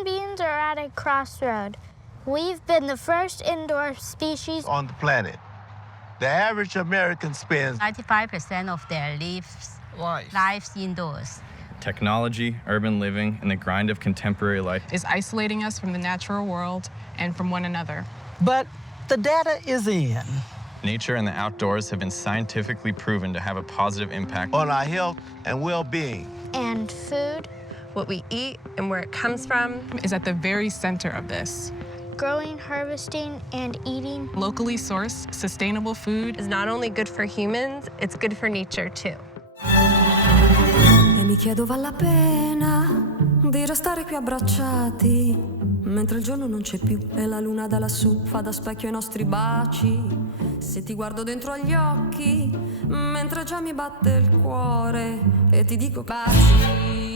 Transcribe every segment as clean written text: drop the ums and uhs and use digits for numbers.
human beings are at a crossroad. We've been the first indoor species on the planet. The average American spends 95% of their lives indoors. Technology, urban living, and the grind of contemporary life is isolating us from the natural world and from one another. But the data is in. Nature and the outdoors have been scientifically proven to have a positive impact on our health and well-being. And food. What we eat and where it comes from is at the very center of this. Growing, harvesting, and eating locally sourced, sustainable food is not only good for humans, it's good for nature too. E mi chiedo vale la pena di restare qui abbracciati mentre il giorno non c'è più e la luna da lassù fa da specchio ai nostri baci. Se ti guardo dentro agli occhi mentre già mi batte il cuore e ti dico baci.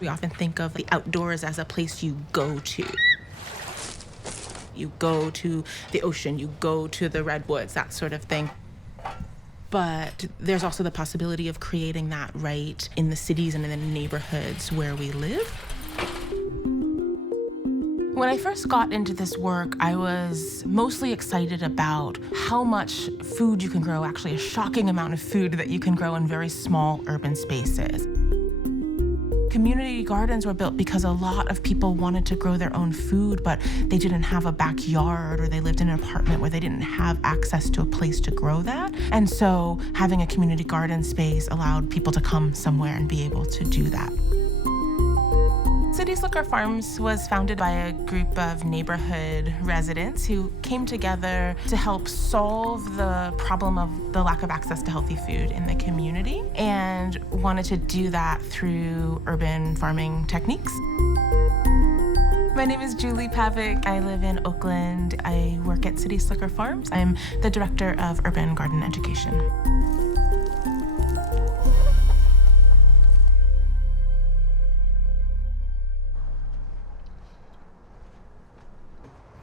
We often think of the outdoors as a place you go to. You go to the ocean, you go to the redwoods, that sort of thing. But there's also the possibility of creating that right in the cities and in the neighborhoods where we live. When I first got into this work, I was mostly excited about how much food you can grow, actually a shocking amount of food that you can grow in very small urban spaces. Community gardens were built because a lot of people wanted to grow their own food, but they didn't have a backyard, or they lived in an apartment where they didn't have access to a place to grow that. And so having a community garden space allowed people to come somewhere and be able to do that. City Slicker Farms was founded by a group of neighborhood residents who came together to help solve the problem of the lack of access to healthy food in the community, and wanted to do that through urban farming techniques. My name is Julie Pavick. I live in Oakland. I work at City Slicker Farms. I'm the director of urban garden education.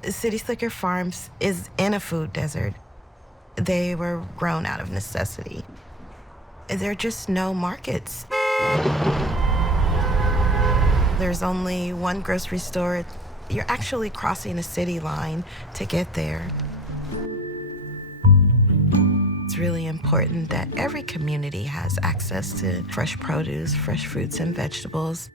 City Slicker Farms is in a food desert. They were grown out of necessity. There are just no markets. There's only one grocery store. You're actually crossing a city line to get there. It's really important that every community has access to fresh produce, fresh fruits and vegetables.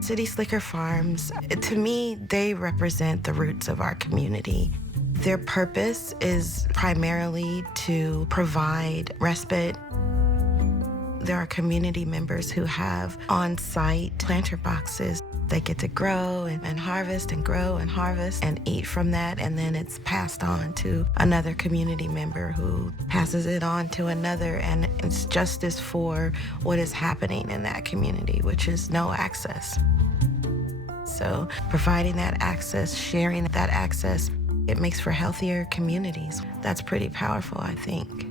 City Slicker Farms, to me, they represent the roots of our community. Their purpose is primarily to provide respite. There are community members who have on-site planter boxes. They get to grow and harvest and grow and harvest and eat from that, and then it's passed on to another community member who passes it on to another, and it's justice for what is happening in that community, which is no access. So providing that access, sharing that access, it makes for healthier communities. That's pretty powerful, I think.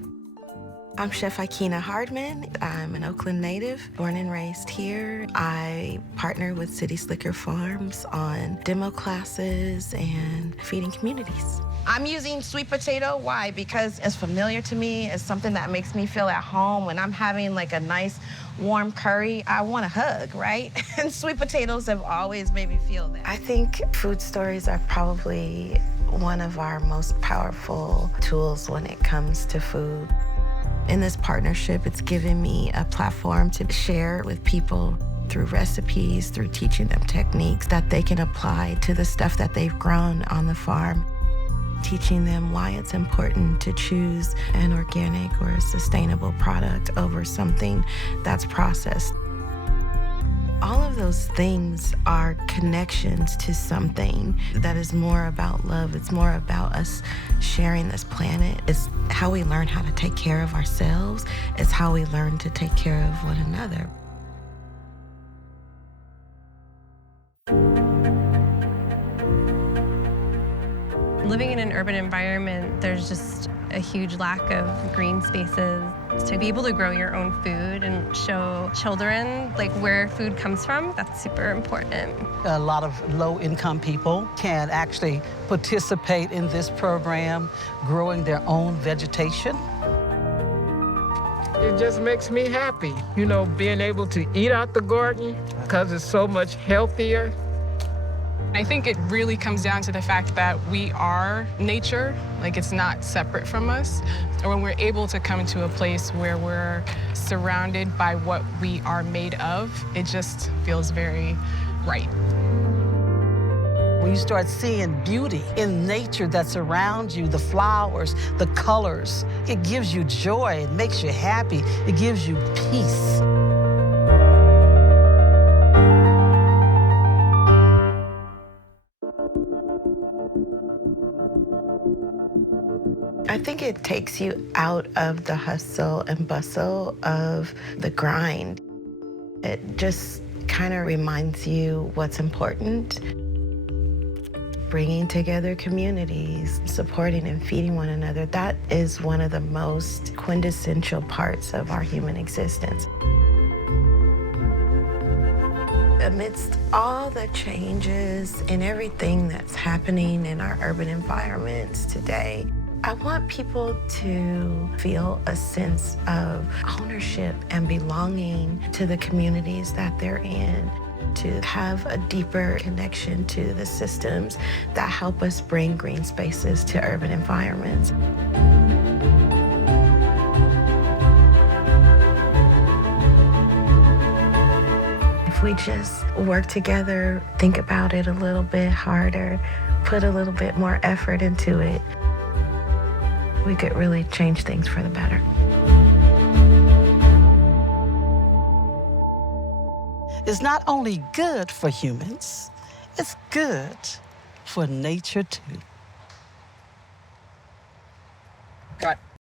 I'm Chef Ikena Hardman. I'm an Oakland native, born and raised here. I partner with City Slicker Farms on demo classes and feeding communities. I'm using sweet potato. Why? Because it's familiar to me. It's something that makes me feel at home. When I'm having like a nice warm curry, I want a hug, right? And sweet potatoes have always made me feel that. I think food stories are probably one of our most powerful tools when it comes to food. In this partnership, it's given me a platform to share with people through recipes, through teaching them techniques that they can apply to the stuff that they've grown on the farm. Teaching them why it's important to choose an organic or a sustainable product over something that's processed. All of those things are connections to something that is more about love. It's more about us sharing this planet. It's how we learn how to take care of ourselves. It's how we learn to take care of one another. Living in an urban environment, there's just a huge lack of green spaces. To be able to grow your own food and show children like where food comes from, that's super important. A lot of low-income people can actually participate in this program, growing their own vegetation. It just makes me happy, you know, being able to eat out the garden because it's so much healthier. I think it really comes down to the fact that we are nature, like it's not separate from us. Or when we're able to come to a place where we're surrounded by what we are made of, it just feels very right. When you start seeing beauty in nature that's around you, the flowers, the colors, it gives you joy, it makes you happy, it gives you peace. I think it takes you out of the hustle and bustle of the grind. It just kind of reminds you what's important. Bringing together communities, supporting and feeding one another, that is one of the most quintessential parts of our human existence. Amidst all the changes and everything that's happening in our urban environments today, I want people to feel a sense of ownership and belonging to the communities that they're in, to have a deeper connection to the systems that help us bring green spaces to urban environments. If we just work together, think about it a little bit harder, put a little bit more effort into it, we could really change things for the better. It's not only good for humans, it's good for nature too. Got